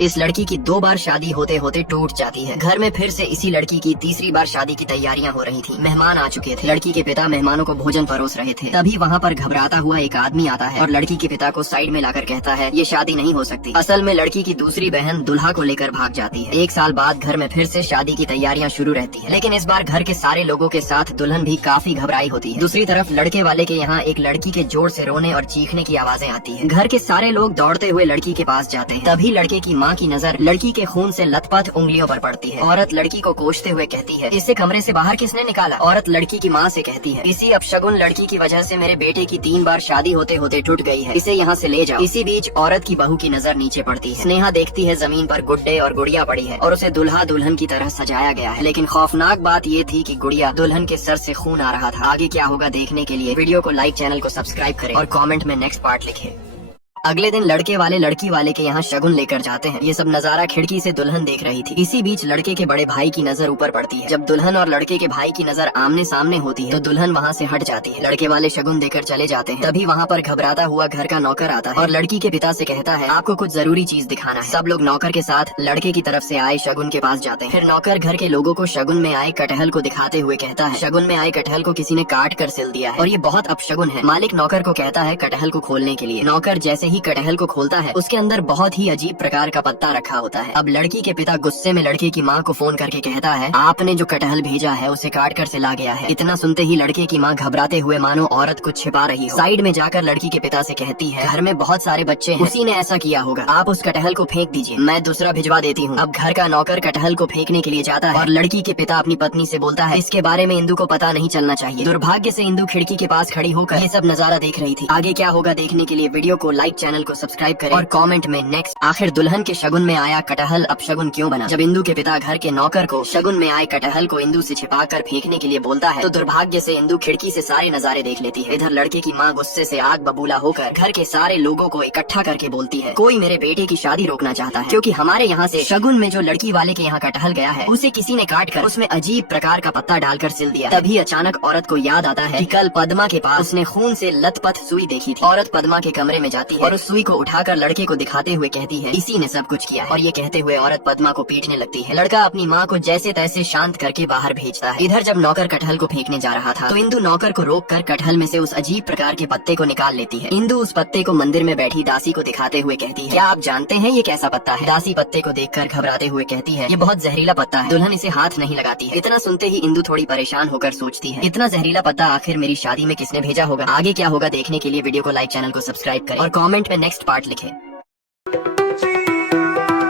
इस लड़की की 2 बार शादी होते होते टूट जाती है। घर में फिर से इसी लड़की की तीसरी बार शादी की तैयारियां हो रही थी। मेहमान आ चुके थे। लड़की के पिता मेहमानों को भोजन परोस रहे थे। तभी वहाँ पर घबराता हुआ एक आदमी आता है और लड़की के पिता को साइड में लाकर कहता है ये शादी नहीं हो सकती। असल में लड़की की दूसरी बहन दुल्हा को लेकर भाग जाती है। 1 साल बाद घर में फिर से शादी की तैयारियां शुरू रहती है, लेकिन इस बार घर के सारे लोगों के साथ दुल्हन भी काफी घबराई होती है। दूसरी तरफ लड़के वाले के यहाँ एक लड़की के जोर से रोने और चीखने की आवाजें आती है। घर के सारे लोग दौड़ते हुए लड़की के पास जाते हैं। तभी लड़के की माँ की नजर लड़की के खून से लथपथ उंगलियों पर पड़ती है। औरत लड़की को कोसते हुए कहती है इसे कमरे से बाहर किसने निकाला। औरत लड़की की माँ से कहती है इसी अपशगुन लड़की की वजह से मेरे बेटे की 3 बार शादी होते होते टूट गई है, इसे यहाँ से ले जाओ। इसी बीच औरत की बहू की नजर नीचे पड़ती है। स्नेहा देखती है जमीन पर गुड्डे और गुड़िया पड़ी है और उसे दुल्हा दुल्हन की तरह सजाया गया है, लेकिन खौफनाक बात ये थी कि गुड़िया दुल्हन के सर से खून आ रहा था। आगे क्या होगा देखने के लिए वीडियो को लाइक, चैनल को सब्सक्राइब करें और कमेंट में नेक्स्ट पार्ट लिखें। अगले दिन लड़के वाले लड़की वाले के यहाँ शगुन लेकर जाते हैं। ये सब नजारा खिड़की से दुल्हन देख रही थी। इसी बीच लड़के के बड़े भाई की नजर ऊपर पड़ती है। जब दुल्हन और लड़के के भाई की नजर आमने सामने होती है तो दुल्हन वहाँ से हट जाती है। लड़के वाले शगुन देकर चले जाते हैं। तभी वहाँ पर घबराता हुआ घर का नौकर आता है और लड़की के पिता से कहता है आपको कुछ जरूरी चीज दिखाना है। सब लोग नौकर के साथ लड़के की तरफ से आए शगुन के पास जाते हैं। फिर नौकर घर के लोगों को शगुन में आए कटहल को दिखाते हुए कहता है शगुन में आए कटहल को किसी ने काट कर सिल दिया है और ये बहुत अपशगुन है। मालिक नौकर को कहता है कटहल को खोलने के लिए। नौकर जैसे ही कटहल को खोलता है उसके अंदर बहुत ही अजीब प्रकार का पत्ता रखा होता है। अब लड़की के पिता गुस्से में लड़के की माँ को फोन करके कहता है आपने जो कटहल भेजा है उसे काट कर सिला गया है। इतना सुनते ही लड़के की माँ घबराते हुए मानो औरत कुछ छिपा रही हो। साइड में जाकर लड़की के पिता से कहती है घर में बहुत सारे बच्चे हैं, उसी ने ऐसा किया होगा, आप उस कटहल को फेंक दीजिए, मैं दूसरा भिजवा देती हूँ। अब घर का नौकर कटहल को फेंकने के लिए जाता है और लड़की के पिता अपनी पत्नी से बोलता है इसके बारे में इंदु को पता नहीं चलना चाहिए। दुर्भाग्य से इंदु खिड़की के पास खड़ी होकर ये सब नजारा देख रही थी। आगे क्या होगा देखने के लिए वीडियो को लाइक, चैनल को सब्सक्राइब करें और कमेंट में नेक्स्ट। आखिर दुल्हन के शगुन में आया कटहल अपशगुन क्यों बना। जब इंदु के पिता घर के नौकर को शगुन में आए कटहल को इंदु से छिपाकर फेंकने के लिए बोलता है तो दुर्भाग्य से इंदु खिड़की से सारे नजारे देख लेती है। इधर लड़के की माँ गुस्से से आग बबूला होकर घर के सारे लोगों को इकट्ठा करके बोलती है कोई मेरे बेटे की शादी रोकना चाहता है, क्योंकि हमारे यहाँ से शगुन में जो लड़की वाले के यहाँ कटहल गया है उसे किसी ने काट कर उसमें अजीब प्रकार का पत्ता डालकर सिल दिया। तभी अचानक औरत को याद आता है कि कल पद्मा के पास उसने खून से लथपथ सुई देखी थी। औरत पद्मा के कमरे में जाती है और उस सुई को उठाकर लड़के को दिखाते हुए कहती है इसी ने सब कुछ किया है। और ये कहते हुए औरत पद्मा को पीटने लगती है। लड़का अपनी माँ को जैसे तैसे शांत करके बाहर भेजता है। इधर जब नौकर कटहल को फेंकने जा रहा था तो इंदु नौकर को रोककर कटहल में से उस अजीब प्रकार के पत्ते को निकाल लेती है। इंदु उस पत्ते को मंदिर में बैठी दासी को दिखाते हुए कहती है क्या आप जानते हैं ये कैसा पत्ता है। दासी पत्ते को देखकर घबराते हुए कहती है ये बहुत जहरीला पत्ता है, दुल्हन इसे हाथ नहीं लगाती है। इतना सुनते ही इंदु थोड़ी परेशान होकर सोचती है इतना जहरीला पत्ता आखिर मेरी शादी में किसने भेजा होगा। आगे क्या होगा देखने के लिए वीडियो को लाइक, चैनल को सब्सक्राइब करें और कमेंट में नेक्स्ट पार्ट लिखें।